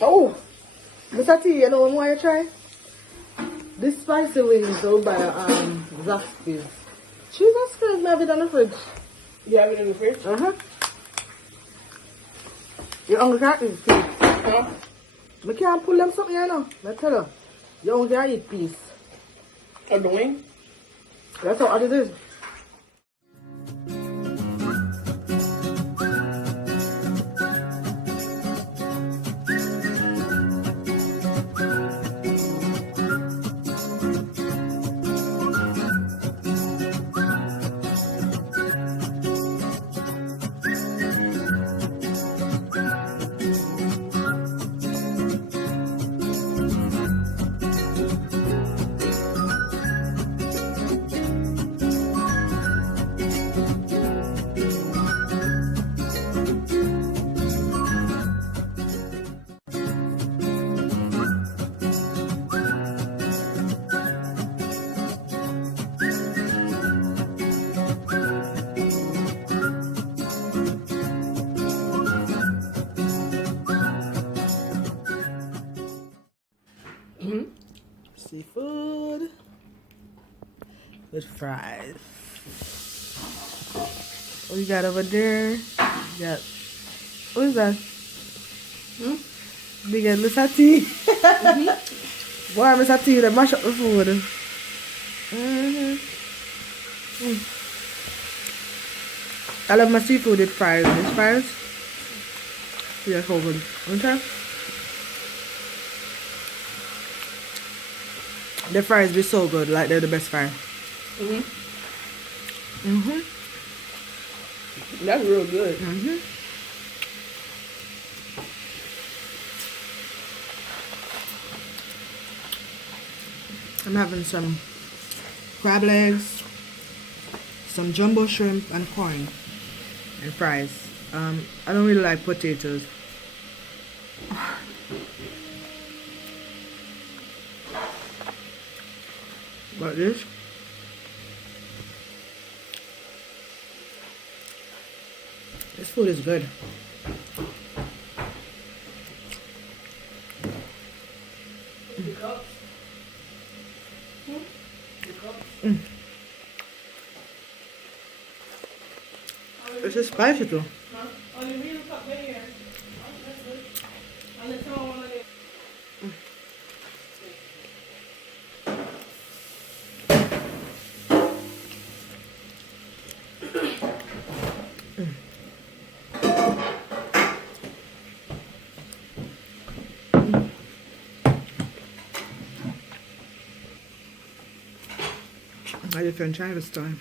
Oh, Mr. T, you know what more you try? This spicy wings out by Zaxby's. Jesus Christ, I have it in the fridge. You have it in the fridge? You hungry can't eat peas. Huh? I can't pull them something here now. I tell you. You hungry can't eat peas. Or the wing? That's how it is. Seafood with fries. What you got over there? You got, what is that? Big head Mr. T. Boy, Mr. T, they mash up the food. I love my seafood with fries. These fries? Yeah, so good. Okay? The fries be so good, like they're the best fries. That's real good. I'm having some crab legs, some jumbo shrimp and corn and fries. I don't really like potatoes. But this food is good. This is spicy too. I did French this time.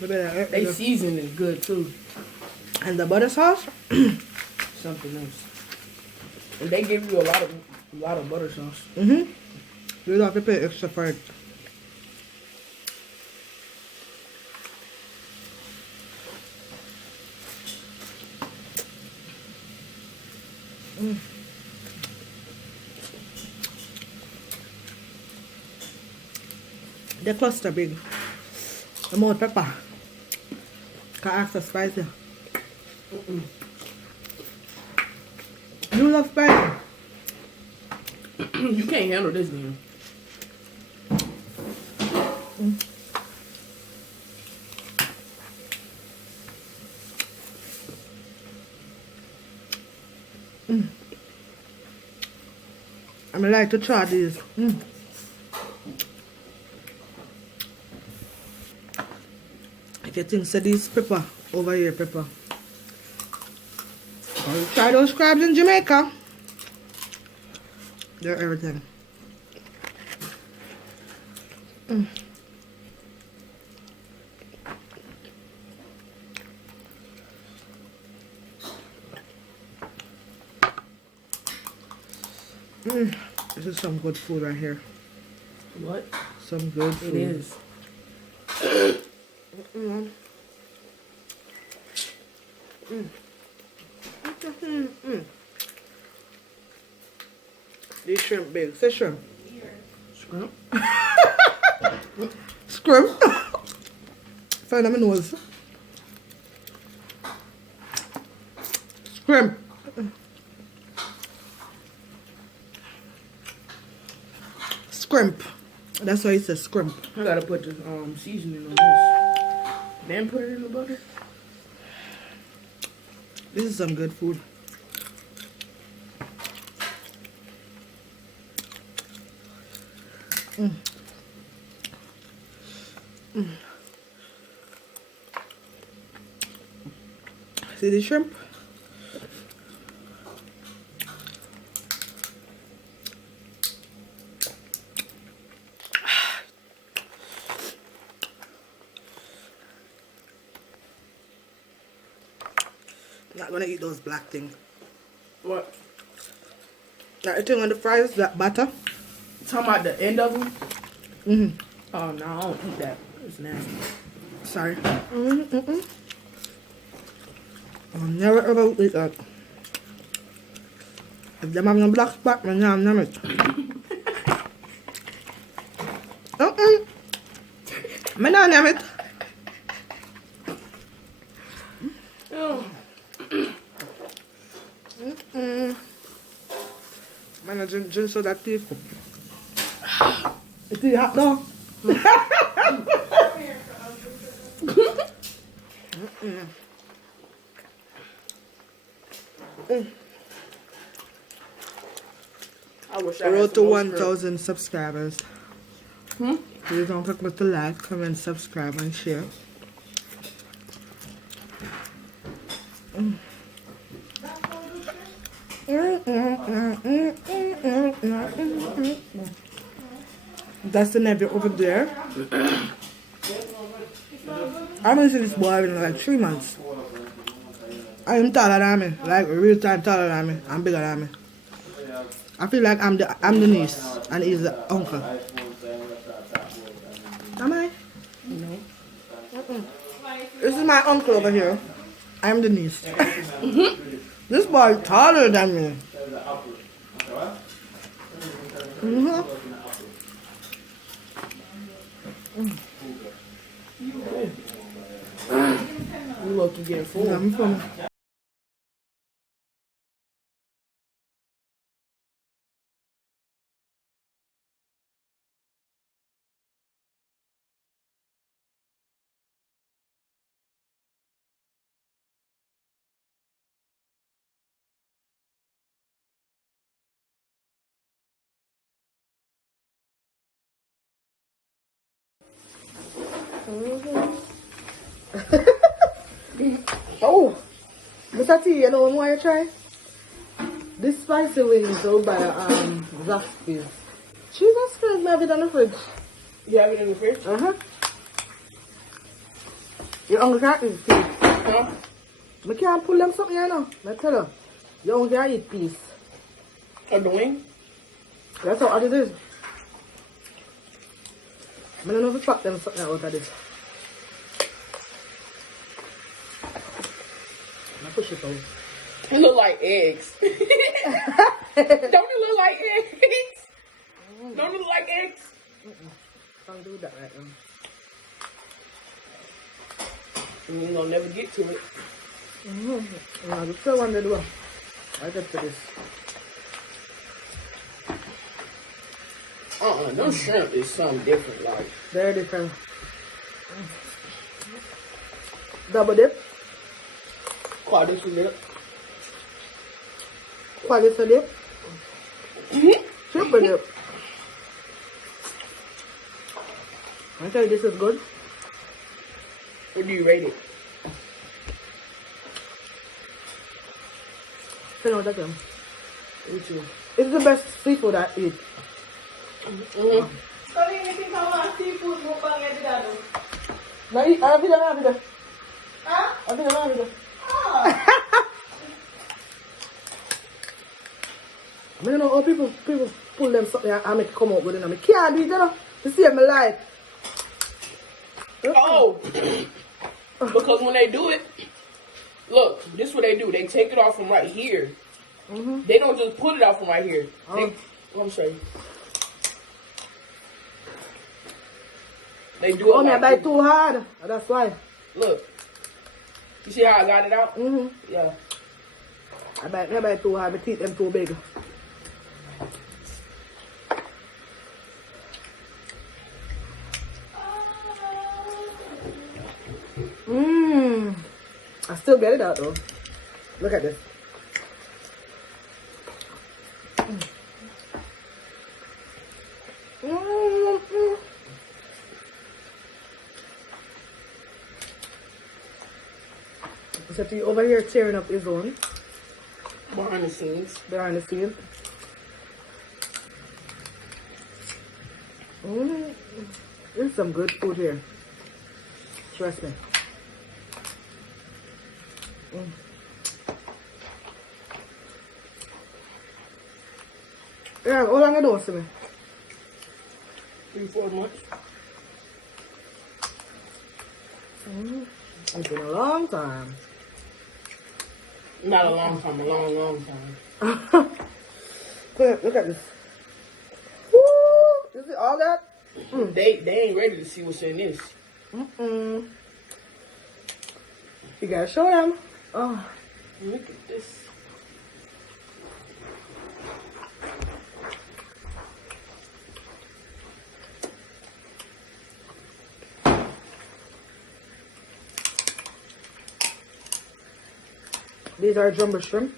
They season is good too. And the butter sauce? Something else. And they give you a lot of butter sauce. You don't have to pay extra for it. The cluster big. The more pepper. Can ask for spicy. You love spicy? You can't handle this then. I like to try these. If you think so this pepper over here pepper. Or you try those crabs in Jamaica. They're everything. This is some good food right here. What? Some good food. It is. These shrimp big. Say shrimp. Shrimp. Shrimp. Find my nose. Scrimp. Scrimp. That's why it says scrimp. I gotta put the seasoning on this. Then put it in the butter. This is some good food. See the shrimp? Not gonna eat those black things. What? That thing on the fries, that butter. You talking about the end of them? Mm-hmm. Oh no, I don't eat that. It's nasty. Sorry. I'll never ever eat that. If them have no black spot, man, I'm not it. Man, not name it. Oh. Man, I drink so that teeth. It's too hot now. I wish I had Road to some more 1,000 subscribers. Please don't forget to like, comment, subscribe, and share. That's the nephew over there. I haven't seen this boy in like 3 months. I am taller than me, like real time taller than me. I'm bigger than me. I feel like I'm the niece and he's the uncle. Am I? No. This is my uncle over here. I'm the niece. This boy is taller than me. You look, you getting full. I'm from. Oh, Mr. T, you know what I want to try? This spicy wings out by Zaxby's. Jesus Christ, I have it on the fridge. You have it in the fridge? Your uncle can't eat peas. Huh? I can't pull them something, you know. I tell you, your uncle can't eat peas. Of the wing? That's how hard it is. I don't know if you pack them something out of this. I push it out. It look like eggs. Don't it look like eggs? Don't it look like eggs? Can't do that right now. And you gonna never get to it. Yeah, just tell one to do. I get to this. No shrimp is something different, like. Very different. Double dip. Quadruple dip. Quadruple dip. Triple dip. I tell you, this is good. What do you rate it? You know that one. Me too. It's the best seafood I eat. So anything about seafood mukbang every day? Na eat, I have it. Huh? I think I have it. Oh. I don't know how people pull them something and make it come out good enough. I can't do it, you know, to save my life. Oh! Because when they do it, look, this is what they do. They take it off from right here. They don't just put it off from right here. Let me show you. They do it Oh, me I like bite too hard. That's why. Look. You see how I got it out? Mm-hmm. Yeah. I bite too hard. My teeth them too big. Mmm. I still get it out though. Look at this. Mm-hmm. So he over here tearing up his own Behind the scenes. behind the scene. There's some good food here. Trust me. Yeah, how long you doing to me? 3-4 months. It's been a long time. Not a long time, a long, long time. Look at this. Woo! You see all that? They ain't ready to see what's in this. You gotta show them. Oh. Look at this. These are jumbo shrimp.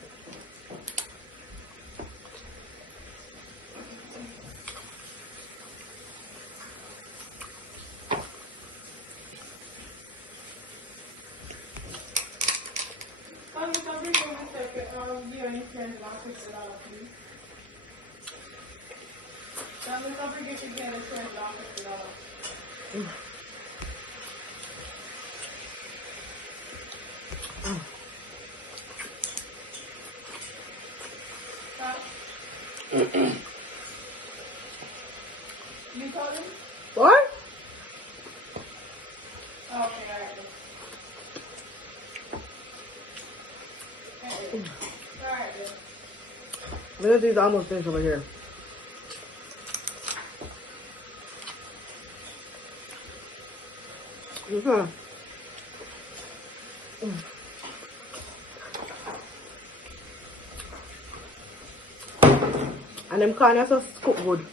You told him? What? Okay, alright. Alright then. Look at these almost finished over here. Okay. And them corners are cook good.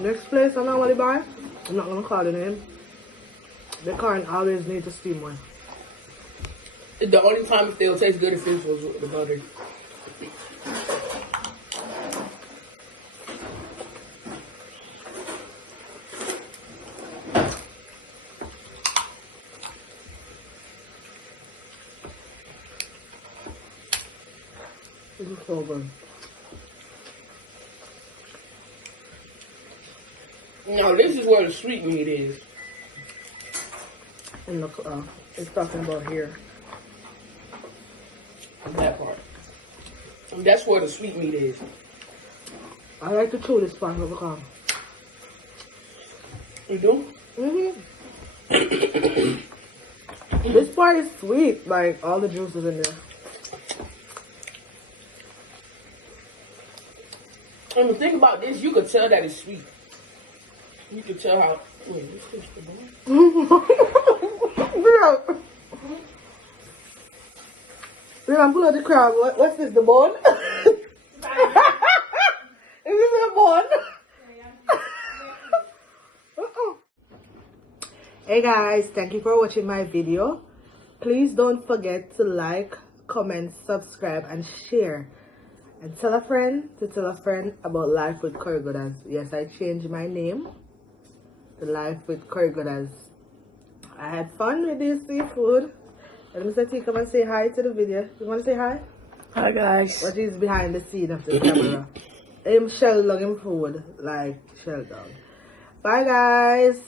Next place I normally buy, I'm not gonna call the name. The corn always need to steam one. The only time if they'll taste good if it was with the butter. This is so good. Now this is where the sweet meat is. And the it's talking about here. That part. And that's where the sweet meat is. I like to chew this part of the corn. You do? This part is sweet, like all the juices in there. And the thing about this, you could tell that it's sweet. You could tell how. Wait, what's this? The bone? I'm pulling out the crab. What's this? The bone? Is this a bone? Hey guys, thank you for watching my video. Please don't forget to like, comment, subscribe, and share. And tell a friend to tell a friend about Life with Kurgodas. Yes, I changed my name to Life with Kurgodas. I had fun with this seafood. And Mr. T, come and say hi to the video. You want to say hi? Hi guys. What is behind the scene of the camera? Him shell dog him food like shell dog. Bye guys.